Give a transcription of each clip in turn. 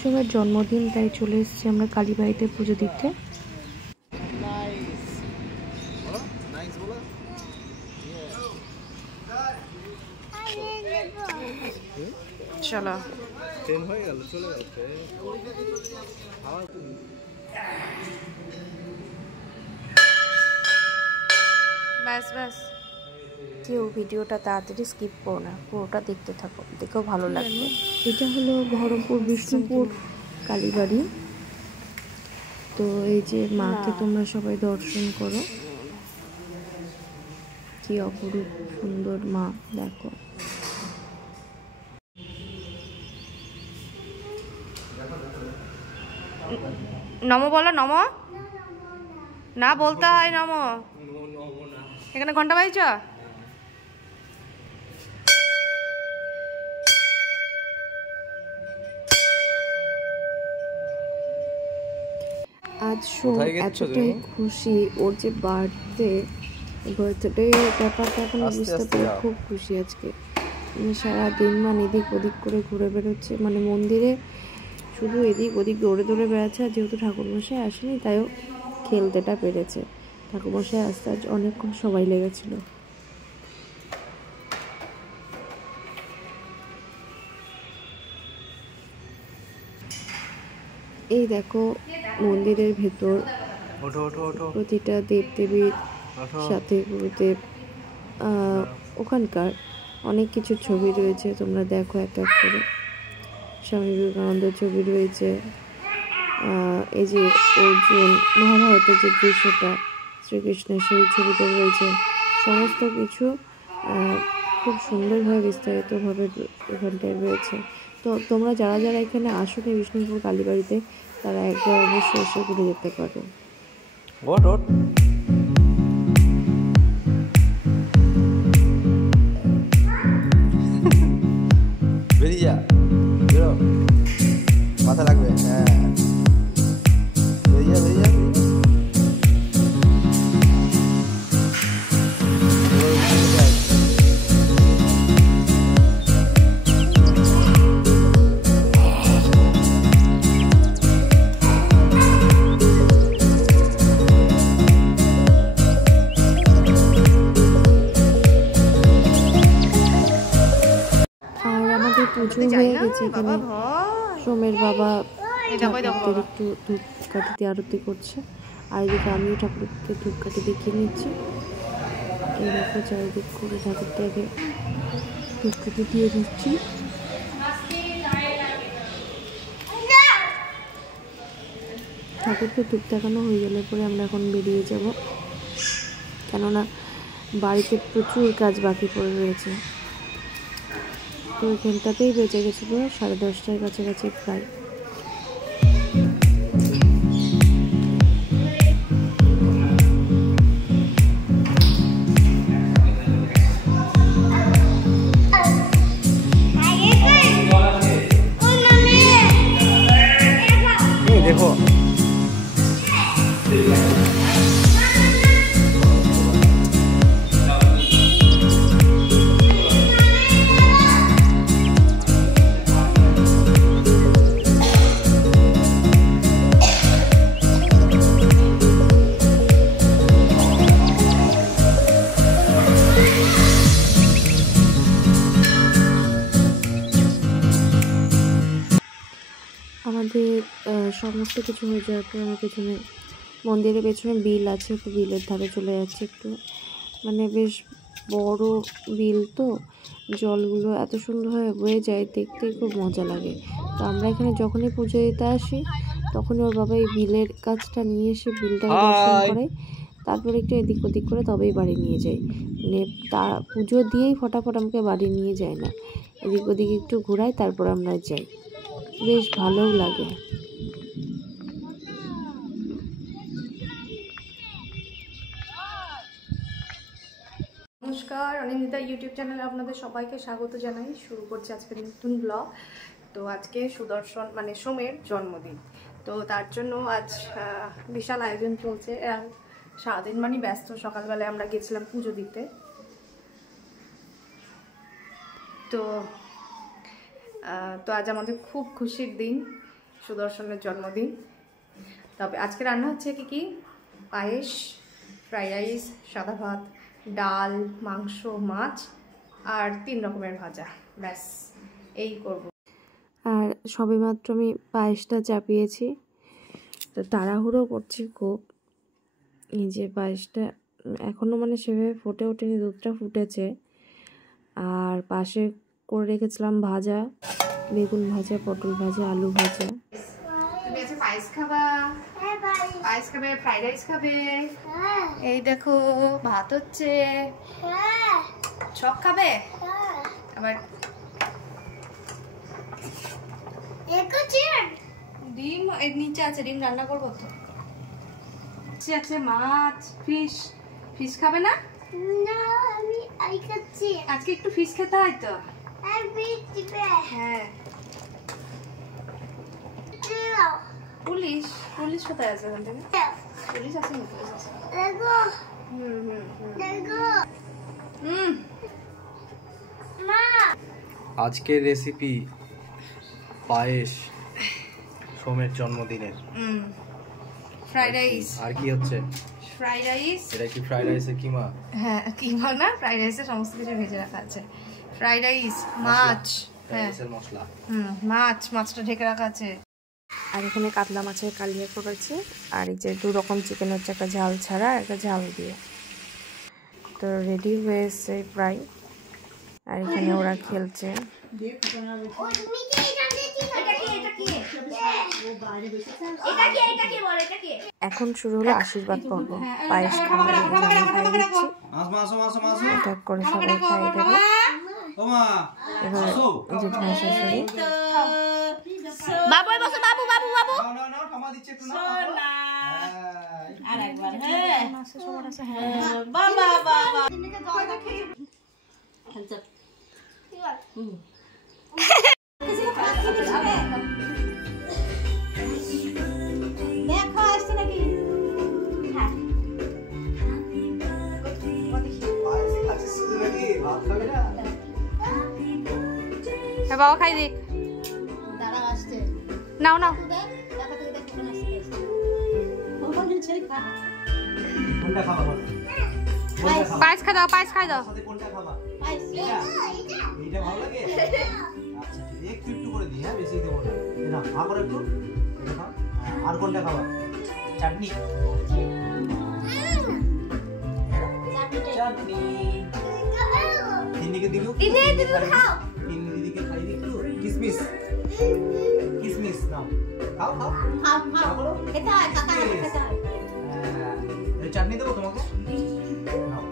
সোমের জন্মদিন, তাই চলে এসেছি আমরা কালীবাড়িতে পুজো দিতে। চলো ট্রেন হয়ে গেল, চলে গেল। ব্যাস ব্যাস, কেউ ভিডিওটা তাড়াতাড়ি স্কিপ করো না, পুরোটা দেখতে থাকো, দেখেও ভালো লাগবে। এটা হলো বহরমপুর বিষ্ণুপুর কালীবাড়ি। তো এই যে মাকে তোমরা সবাই দর্শন করো, কি অপরূপ সুন্দর মা, দেখো। নম বলো, নম না বলতে হয়, নম। এখানে ঘন্টা বাজছ। আজ এতটাই খুশি, ওর যে বার্থডে ব্যাপারটা এখন বুঝতে পারি, খুব খুশি আজকে। সারাদিন মানে এদিক ওদিক করে ঘুরে বেরোচ্ছে, মানে মন্দিরে শুধু এদিক ওদিক দৌড়ে দৌড়ে বেড়াচ্ছে। আর যেহেতু ঠাকুরমশাই আসেনি, তাইও খেলতেটা পেরেছে। ঠাকুরমশাই আসতে আজ অনেকক্ষণ সময় লেগেছিল। এই দেখো মন্দিরের ভেতর প্রতিটা দেবদেবীর সাথে গুরুদেব, ওখানকার অনেক কিছু ছবি রয়েছে, তোমরা দেখো এক এক করে। স্বামী বিবেকানন্দের ছবি রয়েছে, এই যে অর্জুন মহাভারতের যে দৃশ্যটা শ্রীকৃষ্ণের, সেই ছবিটা রয়েছে। সমস্ত কিছু খুব সুন্দরভাবে বিস্তারিতভাবে এখানটায় রয়েছে। তো তোমরা যারা যারা এখানে আসোনি বিষ্ণুপুর কালীবাড়িতে, তারা একবার অবশ্যই এসে ঘুরে যেতে পারো। মাথা লাগবে, হ্যাঁ বেরিয়ে বেরিয়ে পুজো হয়ে গেছে। এখানে সোমের বাবা ঠাকুরদের একটু ধূপকাঠিতে আরতি করছে, আর এদিকে আমিও ঠাকুরকে ধূপকাঠি দেখিয়ে নিচ্ছি। এইরকম চারিদিক করে ঠাকুরকে আগে ধূপকাঠি দিয়ে দিচ্ছি। ঠাকুরকে ধূপ দেখানো হয়ে গেলে পরে আমরা এখন বেরিয়ে যাব, কেননা বাড়িতে প্রচুর কাজ বাকি পড়ে রয়েছে। তো এখানটাতেই বেঁচে গেছিলো 10:30টার কাছাকাছি প্রায়। দেখো আমাদের সমস্ত কিছু হয়ে যাওয়ার পর আমার পেছনে মন্দিরের পেছনে বিল আছে, তো বিলের ধারে চলে যাচ্ছে একটু, মানে বেশ বড় বিল, তো জলগুলো এত সুন্দরভাবে বয়ে যায়, দেখতে খুব মজা লাগে। তো আমরা এখানে যখনই পুজো দিতে আসি, তখনই ওর বাবা এই বিলের কাজটা নিয়ে এসে বিলটাকে দর্শন করে, তারপরে একটু এদিক ওদিক করে তবেই বাড়ি নিয়ে যায়। মানে তা পুজো দিয়েই ফটাফট আমাকে বাড়ি নিয়ে যায় না, এদিক ওদিক একটু ঘোরায়, তারপর আমরা যাই, বেশ ভালোও লাগে। নমস্কার, অনিন্দিতা ইউটিউব চ্যানেলে আপনাদের সবাইকে স্বাগত জানাই। শুরু করছি আজকের নতুন ব্লগ। তো আজকে সুদর্শন মানে সোমের জন্মদিন, তো তার জন্য আজ বিশাল আয়োজন চলছে। সারাদিন মানে ব্যস্ত। সকালবেলায় আমরা গেছিলাম পুজো দিতে, তো আজ আমাদের খুব খুশির দিন। সুদর্শনের জন্মদিন। তবে আজকে রান্না হচ্ছে কি পায়েস, ফ্রাইড রাইস, সাদা ভাত, ডাল, মাংস, মাছ আর 3 রকমের ভাজা, ব্যাস এই করব। আর সবেমাত্র আমি পায়েসটা চাপিয়েছি, তো তাড়াহুড়ো করছি খুব। এই যে পায়েসটা এখনও মানে সেভাবে ফুটে ওঠেনি, দুধটা ফুটেছে। আর পাশে করে রেখেছিলাম ভাজা, বেগুন ভাজা, পটল ভাজা, আলু ভাজা। তুমি আজকে পায়েস খাবা? পায়েস খাবে, ফ্রাইড রাইস খাবে, এই দেখো ভাত হচ্ছে, সব খাবে। আবার ডিম এর নিচে আছে, ডিম রান্না করবো তো। আছে মাছ, ফিশ। ফিশ খাবে না? আজকে একটু ফিশ খেতে হয় তো। হ্যাঁ, পুলিশ পুলিশ কোথায় আছে? ওখান থেকে পুলিশ আছে না? পুলিশ আছে। আজকের রেসিপি পায়েস সোমের জন্মদিনের। Fried rice. আর কি হচ্ছে? Fried rice. এটা কি ফ্রাইড রাইসের কিমা? হ্যাঁ, কিমা না, ফ্রাইড রাইসে সমস্ত কিছু ভেজে রাখা আছে। ফ্রাইড রাইস, মাছ, হ্যাঁ মশলা, মাছটা ঢেকে রাখা আছে। আর এখানে কাতলা মাছের কালিয়া করেছি। আর এই যে 2 রকম চিকেন হচ্ছে, একটা ঝাল ছাড়া, একটা ঝাল দিয়ে। তো রেডি হয়ে এসছে প্রায়। আর এখানে ওরা খেলছে। এখন শুরু হলো আশীর্বাদ পর্ব। পায়েস খাওয়া করে সবাই খাইয়ে দেবে। এবার জেঠিমা শাশুড়ি বাবু বসো, বাবু বাবু বাবু বাবা বাবা দেখো আসছে নাকি? হ্যাঁ বাবা, খাই দিক। দাঁড়া আসছে, নাও নাও। কোনটা খাবা? পায়েস খাই দাও, পায়েস খাই দাও। কোনটা খাবা? এইটা ভালো লাগে? আচ্ছা, একটু একটু করে দিই, হ্যাঁ, বেশি দেবো না। এটা খা করে একটু, এটা খাও। আর কোনটা খাবা? চাটনি। চাটনি দিদিকে দিবো। দিদি খাও। দিদিকে খাই দি একটু। কিসমিস, কিসমিস নাও, খাও খাও খাও করো। এটা কাকা খেতে হয়। এই চাটনি দেবো তোমাকে, নাও।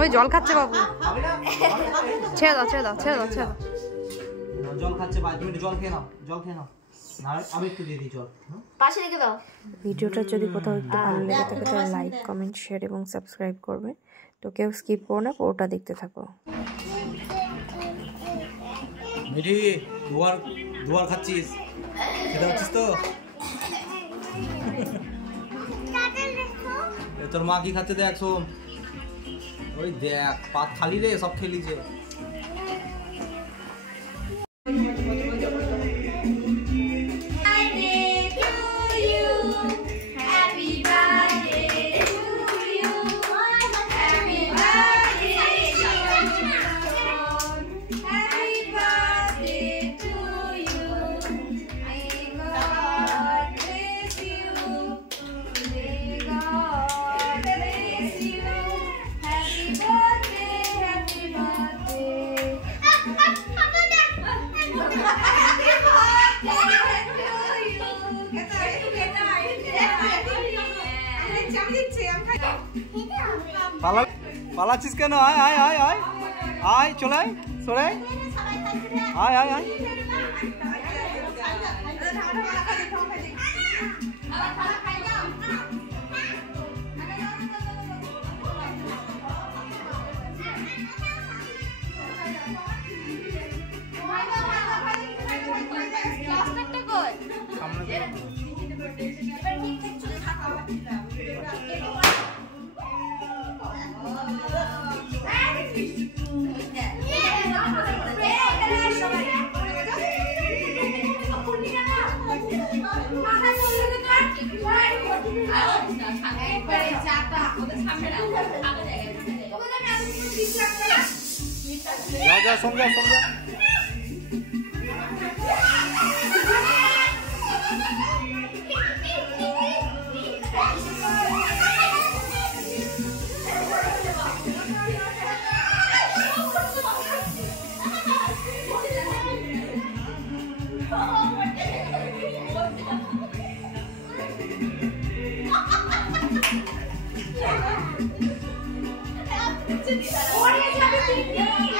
ওই জল খাচ্ছে বাবু। খাবে না? ছেড়ে দাও, ছেড়ে দাও, ছেড়ে দাও, ছেড়ে দাও। জল খাচ্ছে ভাই, তুমি একটু জল খেয়ে নাও, জল খেয়ে নাও। না আমি একটু দিয়ে দিই জল। পাশে রেখে দাও। ভিডিওটা যদি কোথাও একটু ভালো লেগে থাকে তাহলে লাইক, কমেন্ট, শেয়ার এবং সাবস্ক্রাইব করবে। তো কেউ স্কিপ করো না, পুরোটা দেখতে থাকো। মিঠি, দুয়ার খাচ্ছিস? খেতে পাচ্ছিস তো? তোর মা কি খাচ্ছে দেখ সোম। ওই দেখ, পাত খালি রে, সব খেলি যে। পালাচ্ছিস কেন? আয় আয় আয় আয় আয়, চলে আয়, সরে আয়, আয় আয় আয়। যা যা সঙ্গে সঙ্গে ওরে যাবে